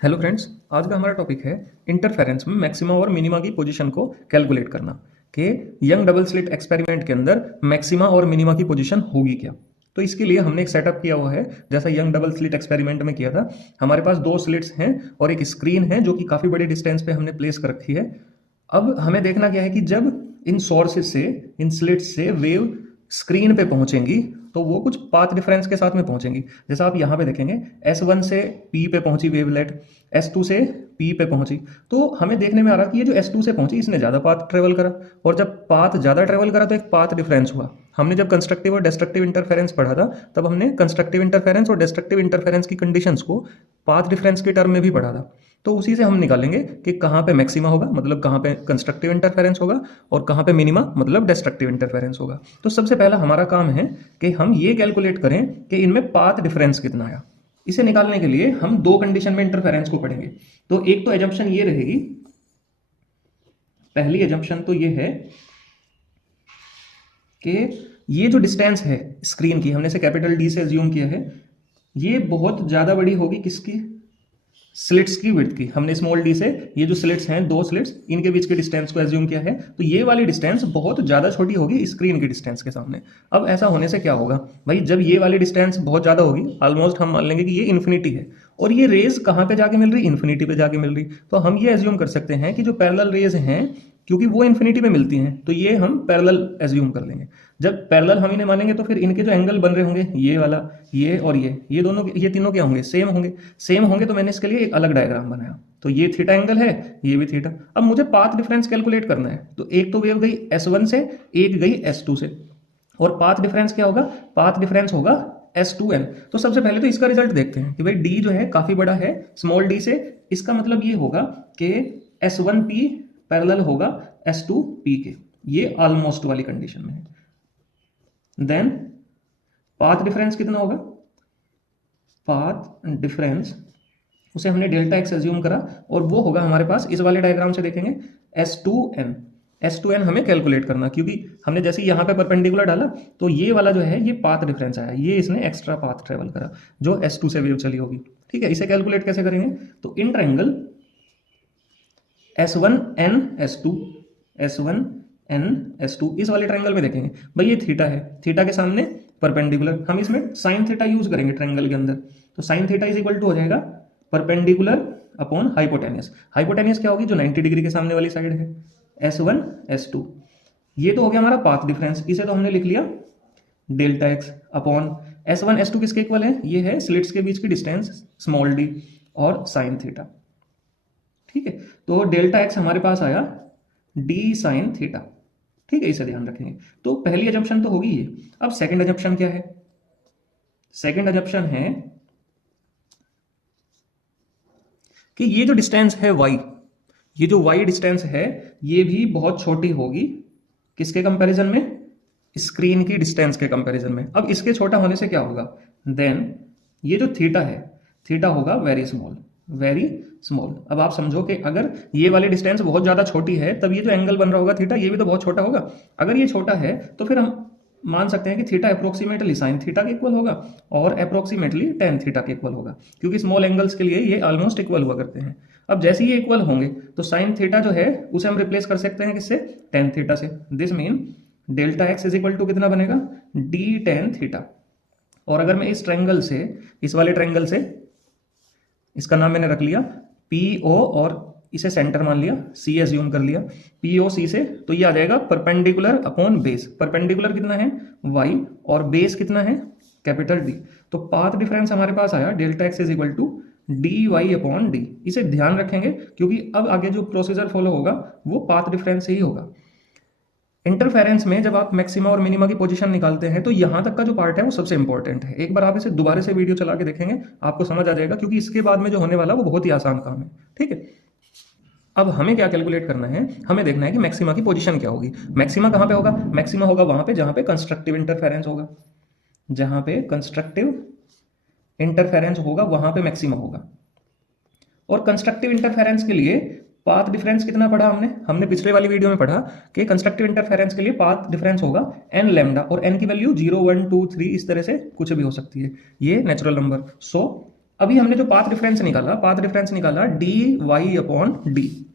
Hello friends, आज का हमारा टॉपिक है इंटरफेरेंस में मैक्सिमा और मिनिमा की पोजीशन को कैलकुलेट करना कि यंग डबल स्लिट एक्सपेरिमेंट के अंदर मैक्सिमा और मिनिमा की पोजीशन होगी क्या। तो इसके लिए हमने एक सेटअप किया हुआ है जैसा यंग डबल स्लिट एक्सपेरिमेंट में किया था। हमारे पास दो स्लिट्स हैं और एक स्क्रीन है जो कि काफ़ी बड़ी डिस्टेंस पे हमने प्लेस कर रखी है। अब हमें देखना क्या है कि जब इन सोर्सेज से, इन स्लिट्स से वेव स्क्रीन पे पहुंचेंगी तो वो कुछ पाथ डिफरेंस के साथ में पहुंचेंगी। जैसा आप यहाँ पे देखेंगे S1 से P पे पहुंची वेवलेट, S2 से P पे पहुंची। तो हमें देखने में आ रहा कि ये जो S2 से पहुंची इसने ज़्यादा पाथ ट्रेवल करा, और जब पाथ ज़्यादा ट्रेवल करा तो एक पाथ डिफरेंस हुआ। हमने जब कंस्ट्रक्टिव और डिस्ट्रक्टिव इंटरफेरेंस पढ़ा था तब हमने कंस्ट्रक्टिव इंटरफेरेंस और डिस्ट्रक्टिव इंटरफेरेंस की कंडीशंस को पाथ डिफरेंस के टर्म में भी पढ़ा था। तो उसी से हम निकालेंगे कि कहाँ पे मैक्सिमा होगा, मतलब कहाँ पे कंस्ट्रक्टिव इंटरफेरेंस होगा, और कहाँ पे मिनिमा मतलब डिस्ट्रक्टिव इंटरफेरेंस होगा। तो सबसे पहला हमारा काम है कि हम ये कैलकुलेट करें कि इनमें पाथ डिफरेंस कितना आया। इसे निकालने के लिए हम दो कंडीशन में इंटरफेरेंस को पढ़ेंगे। तो एक तो एजम्पशन ये रहेगी, पहली एजम्पशन तो ये है कि ये जो डिस्टेंस है स्क्रीन की, हमने इसे कैपिटल डी से एज्यूम किया है, ये बहुत ज़्यादा बड़ी होगी किसकी, स्लिट्स की विड्थ की। हमने स्मॉल डी से ये जो स्लिट्स हैं, दो स्लिट्स, इनके बीच के डिस्टेंस को एज्यूम किया है। तो ये वाली डिस्टेंस बहुत ज़्यादा छोटी होगी स्क्रीन की डिस्टेंस के सामने। अब ऐसा होने से क्या होगा भाई, जब ये वाली डिस्टेंस बहुत ज़्यादा होगी, ऑलमोस्ट हम मान लेंगे कि ये इन्फिनिटी है, और ये रेज कहाँ पे जाके मिल रही, इन्फिनिटी पे जाके मिल रही। तो हम ये एज्यूम कर सकते हैं कि जो पैरेलल रेज हैं, क्योंकि वो इन्फिनिटी पे मिलती हैं, तो ये हम पैरेलल एज्यूम कर लेंगे। जब पैरेलल हम इन्हें मानेंगे तो फिर इनके जो एंगल बन रहे होंगे, ये वाला, ये और ये दोनों, ये तीनों क्या होंगे, सेम होंगे। सेम होंगे तो मैंने इसके लिए एक अलग डायग्राम बनाया। तो ये थीटा एंगल है, ये भी थीटा। अब मुझे पाथ डिफरेंस कैलकुलेट करना है। तो एक तो वेव गई S1 से, एक गई S2 से, और पाथ डिफरेंस क्या होगा, पाथ डिफरेंस होगा S2n। तो सबसे पहले तो इसका रिजल्ट देखते हैं कि भाई d जो है काफी बड़ा है स्मॉल d से। इसका मतलब ये होगा कि S1p पैरेलल होगा S2p के, ये ऑलमोस्ट वाली कंडीशन में है। देन पाथ डिफरेंस कितना होगा, पाथ डिफरेंस उसे हमने डेल्टा एक्स एज्यूम करा, और वो होगा हमारे पास, इस वाले डायग्राम से देखेंगे, S2n। S2n हमें कैलकुलेट करना, क्योंकि हमने जैसे यहाँ पे परपेंडिकुलर डाला तो ये वाला जो है ये पाथ डिफरेंस आया, ये इसने एक्स्ट्रा पाथ ट्रेवल करा जो S2 से वेव चली होगी। ठीक है, इसे कैलकुलेट कैसे करेंगे, तो in triangle S1n S2, S1n S2, इस वाले ट्रायंगल में देखेंगे भाई ये थीटा है, थीटा के सामने परपेंडिकुलर, हम इसमें साइन थीटा यूज करेंगे ट्रायंगल के अंदर। तो sine theta is equal to हो जाएगा परपेंडिकुलर अपॉन हाइपोटेनियस। हाइपोटेनियस क्या होगी, जो 90 डिग्री के सामने वाली साइड है, S1 S2। ये तो हो गया हमारा पाथ डिफरेंस, इसे तो हमने लिख लिया delta x upon S1 S2 किसके इक्वल है, ये है स्लिट्स के बीच की डिस्टेंस स्मॉल डी और साइन थीटा। ठीक है, तो डेल्टा एक्स हमारे पास आया डी साइन थीटा। ठीक है, इसे ध्यान रखेंगे। तो पहली एजम्पशन तो होगी ये। अब सेकंड एजम्पशन क्या है, सेकंड एजम्पशन है कि ये जो डिस्टेंस है y, ये जो y डिस्टेंस है ये भी बहुत छोटी होगी किसके कंपैरिजन में, स्क्रीन की डिस्टेंस के कंपैरिजन में। अब इसके छोटा होने से क्या होगा, देन ये जो थीटा है, थीटा होगा वेरी स्मॉल, वेरी स्मॉल। अब आप समझो कि अगर ये वाली डिस्टेंस बहुत ज़्यादा छोटी है तब ये जो एंगल बन रहा होगा थीटा, ये भी तो बहुत छोटा होगा। अगर ये छोटा है तो फिर हम मान सकते हैं कि थीटा अप्रोक्सीमेटली साइन थीटा के इक्वल होगा और अप्रोक्सीमेटली टेन थीटा के इक्वल होगा, क्योंकि स्मॉल एंगल्स के लिए ये ऑलमोस्ट इक्वल हुआ करते हैं। अब जैसे ये इक्वल होंगे तो साइन थीटा जो है उसे हम रिप्लेस कर सकते हैं किससे, टेन थीटा से। This mean delta x is equal to कितना बनेगा, डी टेन थीटा। और अगर मैं इस ट्रायंगल से, इस वाले ट्रायंगल से, इसका नाम मैंने रख लिया पी ओ और इसे सेंटर मान लिया, सी एज्यूम कर लिया, पी ओ सी से, तो ये आ जाएगा परपेंडिकुलर अपॉन बेस। परपेंडिकुलर कितना है y और बेस कितना है कैपिटल D। तो पाथ डिफरेंस हमारे पास आया delta x is equal to D Y upon D. इसे ध्यान रखेंगे क्योंकि अब आगे जो प्रोसीजर फॉलो होगा वो पाथ डिफरेंस से ही होगा। इंटरफेरेंस में जब आप मैक्सिमा और मिनिमा की पोजीशन निकालते हैं तो यहां तक का जो पार्ट है वो सबसे इंपॉर्टेंट है। एक बार आप इसे दोबारा से वीडियो चला के देखेंगे आपको समझ आ जाएगा, क्योंकि इसके बाद में जो होने वाला वो बहुत ही आसान काम है। ठीक है, अब हमें क्या कैलकुलेट करना है, हमें देखना है कि मैक्सिमा की पोजीशन क्या होगी। मैक्सिमा कहां पे होगा, मैक्सिमा होगा वहां पे जहां पे कंस्ट्रक्टिव इंटरफेरेंस होगा, जहां पे कंस्ट्रक्टिव इंटरफेरेंस होगा वहां पे मैक्सिमा होगा। और कंस्ट्रक्टिव इंटरफेरेंस के लिए पाथ डिफरेंस कितना पढ़ा हमने, हमने पिछले वाली वीडियो में पढ़ा कि कंस्ट्रक्टिव इंटरफेरेंस के लिए पाथ डिफरेंस होगा n लैम्डा, और n की वैल्यू 0 1 2 3 इस तरह से कुछ भी हो सकती है, ये नेचुरल नंबर। सो अभी हमने जो पाथ रेफरेंस निकाला डी वाई अपॉन डी,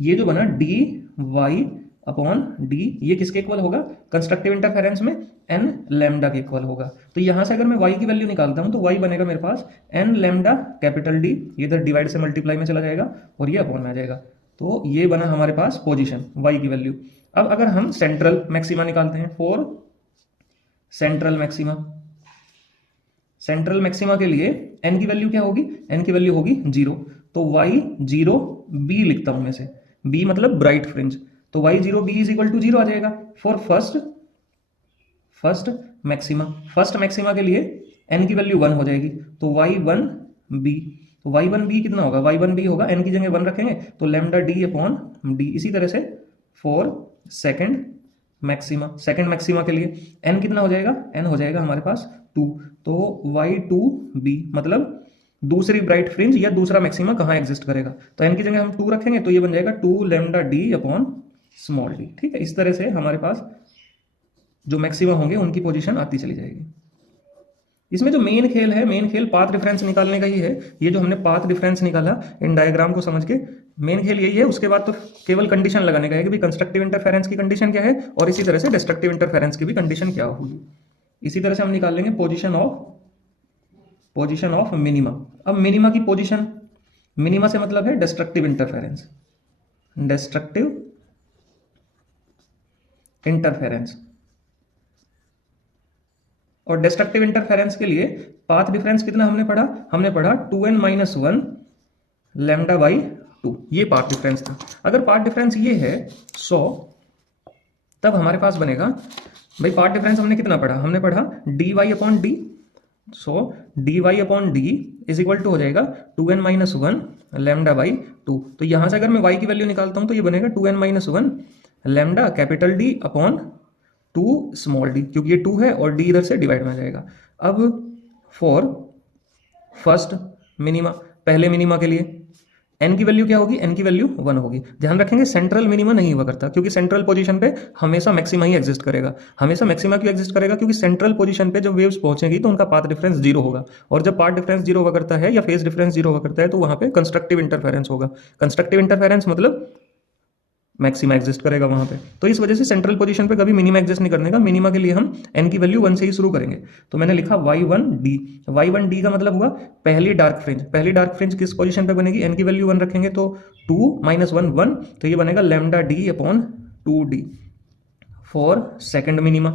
ये जो बना डी वाई अपॉन डी, ये किसके इक्वल होगा? कंस्ट्रक्टिव इंटरफेरेंस में एन लैम्डा के इक्वल होगा। तो यहां से अगर मैं y की वैल्यू निकालता हूं तो y बनेगा मेरे पास एन लैम्डा कैपिटल डी, ये इधर डिवाइड से मल्टीप्लाई में चला जाएगा और ये अपॉन में आ जाएगा। तो ये बना हमारे पास पोजीशन y की वैल्यू। अब अगर हम सेंट्रल मैक्सिमा निकालते हैं फॉर सेंट्रल मैक्सिमा के लिए n की वैल्यू क्या होगी? n की वैल्यू होगी 0। तो y0 b लिखता हूं मैं से, b मतलब ब्राइट फ्रिंज, तो y0 b is equal to 0 आ जाएगा फॉर फर्स्ट मैक्सिमा के लिए n की वैल्यू 1 हो जाएगी, तो y1b, तो y1b कितना होगा? y1b होगा, n की जगह 1 रखेंगे तो लैम्डा डी अपॉन डी। इसी तरह से फॉर सेकंड मैक्सिमा के लिए n कितना हो जाएगा? n हो जाएगा हमारे पास 2, तो y2b मतलब दूसरी ब्राइट फ्रिंज या दूसरा मैक्सिमा कहाँ एग्जिस्ट करेगा, तो n की जगह हम 2 रखेंगे तो ये बन जाएगा 2 lambda D upon small D. ठीक है, इस तरह से हमारे पास जो मैक्सिमा होंगे उनकी पोजीशन आती चली जाएगी। इसमें जो मेन खेल पाथ डिफरेंस निकालने का ही है। ये जो हमने पाथ डिफरेंस निकाला इन डायग्राम को समझ के, मेन खेल यही है। उसके बाद तो केवल कंडीशन लगाने का है कि भाई कंस्ट्रक्टिव इंटरफेरेंस की कंडीशन क्या है और इसी तरह से डिस्ट्रक्टिव इंटरफेरेंस की भी कंडीशन क्या होगी। इसी तरह से हम निकाल लेंगे पोजीशन ऑफ मिनिमा। अब मिनिमा की पोजीशन, मिनिमा से मतलब है डिस्ट्रक्टिव इंटरफेरेंस और डिस्ट्रक्टिव इंटरफेरेंस के लिए पाथ डिफरेंस कितना हमने पढ़ा 2n माइनस 1 लैम्डा बाई 2, ये पाथ डिफरेंस था। अगर पाथ डिफरेंस ये है 100, तब हमारे पास बनेगा, भाई पाथ डिफरेंस हमने कितना पढ़ा? हमने पढ़ा D Y upon D, so D Y upon D is equal to हो जाएगा 2n माइनस 1 लैम्डा बाई 2। तो यहां से अगर मैं y की वैल्यू निकालता हूं तो ये बनेगा 2n minus 1 lambda capital D upon 2 small D, क्योंकि ये 2 है और d इधर से डिवाइड में आ जाएगा। अब फॉर फर्स्ट मिनिमा, पहले मिनिमा के लिए n की वैल्यू क्या होगी? n की वैल्यू 1 होगी। ध्यान रखेंगे सेंट्रल मिनिमा नहीं हुआ करता, क्योंकि सेंट्रल पोजीशन पे हमेशा मैक्सिमा ही एग्जिस्ट करेगा। हमेशा मैक्सिमा क्यों एग्जिस्ट करेगा? क्योंकि सेंट्रल पोजीशन पे जब वेव्स पहुंचेगी तो उनका पाथ डिफरेंस 0 होगा, और जब पाथ डिफरेंस 0 हुआ करता है या फेज डिफरेंस 0 हुआ करता है तो वहां पे कंस्ट्रक्टिव इंटरफेरेंस होगा। कंस्ट्रक्टिव इंटरफेरेंस मतलब मैक्सिमा एग्जिस्ट करेगा वहां पे। तो इस वजह से सेंट्रल पोजीशन पे कभी मिनिमा एग्जिस्ट नहीं करने का। मिनिमा के लिए हम n की वैल्यू 1 से ही शुरू करेंगे। तो मैंने लिखा y1d का मतलब हुआ पहली डार्क फ्रिंज किस पोजीशन पे बनेगी? n की वैल्यू 1 रखेंगे तो 2 माइनस 1 1, तो ये बनेगा lambda D upon 2d। For second minima,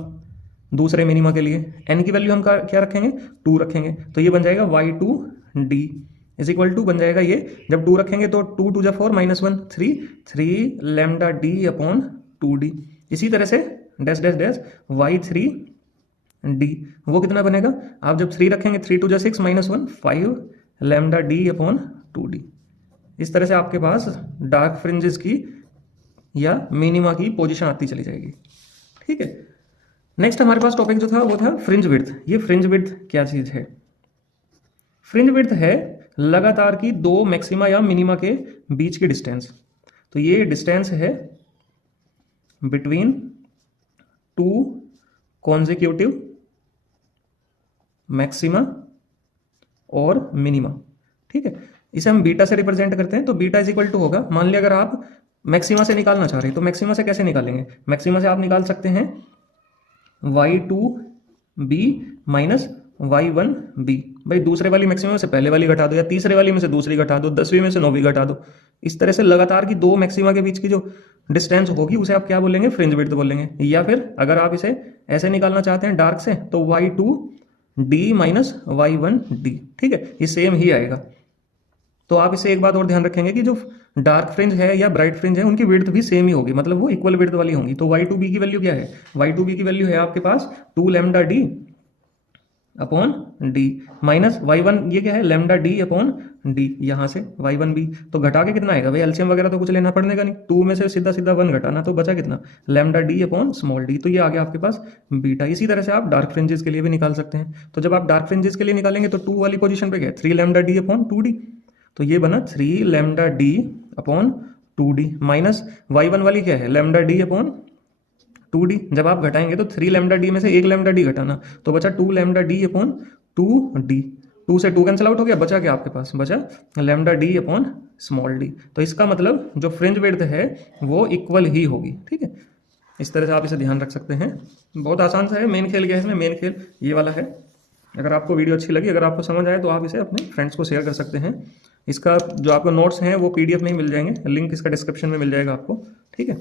दूसरे मिनिमा के लिए n की वैल्यू हम क्या रखेंगे? 2 रखेंगे, तो ये बन जाएगा y2d इज इक्वल टू बन जाएगा ये, जब 2 रखेंगे तो 2 2 जा 4 minus 1 3 lambda D upon 2d। इसी तरह से डैश डैश डैश y3d, वो कितना बनेगा? आप जब 3 रखेंगे 3 2 जा 6 minus 1 5 lambda D upon 2d। इस तरह से आपके पास डार्क फ्रिंजेस की या मिनिमा की पोजीशन आती चली जाएगी। ठीक है, नेक्स्ट हमारे पास टॉपिक जो था वो था फ्रिंज विड्थ। ये फ्रिंज विड्थ क्या चीज है? फ्रिंज विड्थ है लगातार की दो मैक्सिमा या मिनिमा के बीच की डिस्टेंस। तो ये डिस्टेंस है बिटवीन 2 कॉन्जिक्यूटिव मैक्सिमा और मिनिमा। ठीक है, इसे हम बीटा से रिप्रेजेंट करते हैं। तो बीटा इज इक्वल टू होगा, मान लिया अगर आप मैक्सिमा से निकालना चाह रहे हैं तो मैक्सिमा से कैसे निकालेंगे? मैक्सिमा से आप निकाल सकते हैं y2b माइनस y1b। भाई दूसरे वाली मैक्सिमम में से पहले वाली घटा दो, या तीसरे वाली में से दूसरी घटा दो, 10वीं में से 9वीं घटा दो। इस तरह से लगातार की दो मैक्सिमा के बीच की जो डिस्टेंस होगी उसे आप क्या बोलेंगे? फ्रिंज विड्थ बोलेंगे। या फिर अगर आप इसे ऐसे निकालना चाहते हैं डार्क से, तो y2d माइनस y1d। ठीक है, ये सेम ही आएगा। तो आप इसे एक बात और ध्यान रखेंगे कि जो डार्क फ्रिंज है या ब्राइट फ्रिंज है उनकी विड्थ भी सेम ही होगी, मतलब वो इक्वल विड्थ वाली होंगी। तो y2b की वैल्यू क्या है? y2b की वैल्यू है आपके पास 2 lambda D upon D minus y1, ये क्या है? लैम्डा डी अपॉन डी, यहां से y1b। तो घटा के कितना आएगा भाई? एलसीएम वगैरह तो कुछ लेना पड़ने का नहीं, 2 में से सीधा सीधा 1 घटाना, तो बचा कितना? Lambda D upon small D. तो ये आ गया आपके पास बीटा। इसी तरह से आप डार्क फ्रिंजेस के लिए भी निकाल सकते हैं। तो जब आप डार्क फ्रिंजेस के लिए निकालेंगे तो 2 वाली पोजीशन पे क्या है? 3 लैम्डा डी अपॉन 2d। तो ये बना 3 lambda D upon 2d minus y1 वाली क्या है? Lambda D upon 2d। जब आप घटाएंगे तो 3 लैम्डा डी में से 1 लैम्डा डी घटाना, तो बचा 2 लैम्डा डी अपॉन 2d 2 से 2 कैंसिल आउट हो गया, बचा क्या आपके पास, बचा lambda D upon small D. तो इसका मतलब जो फ्रिंज विड्थ है वो इक्वल ही होगी, ठीक है। इस तरह से आप इसे ध्यान रख सकते हैं। बहुत आसान सा है। मेन खेल क्या है इसमें, मेन खेल ये वाला है। अगर आपको वीडियो अच्छी लगी, अगर आपको समझ आए तो आप इसे अपने फ्रेंड्स को शेयर कर सकते हैं। इसका जो आपको नोट्स हैं वो PDF में ही मिल जाएंगे, लिंक इसका डिस्क्रिप्शन में मिल जाएगा आपको, ठीक है।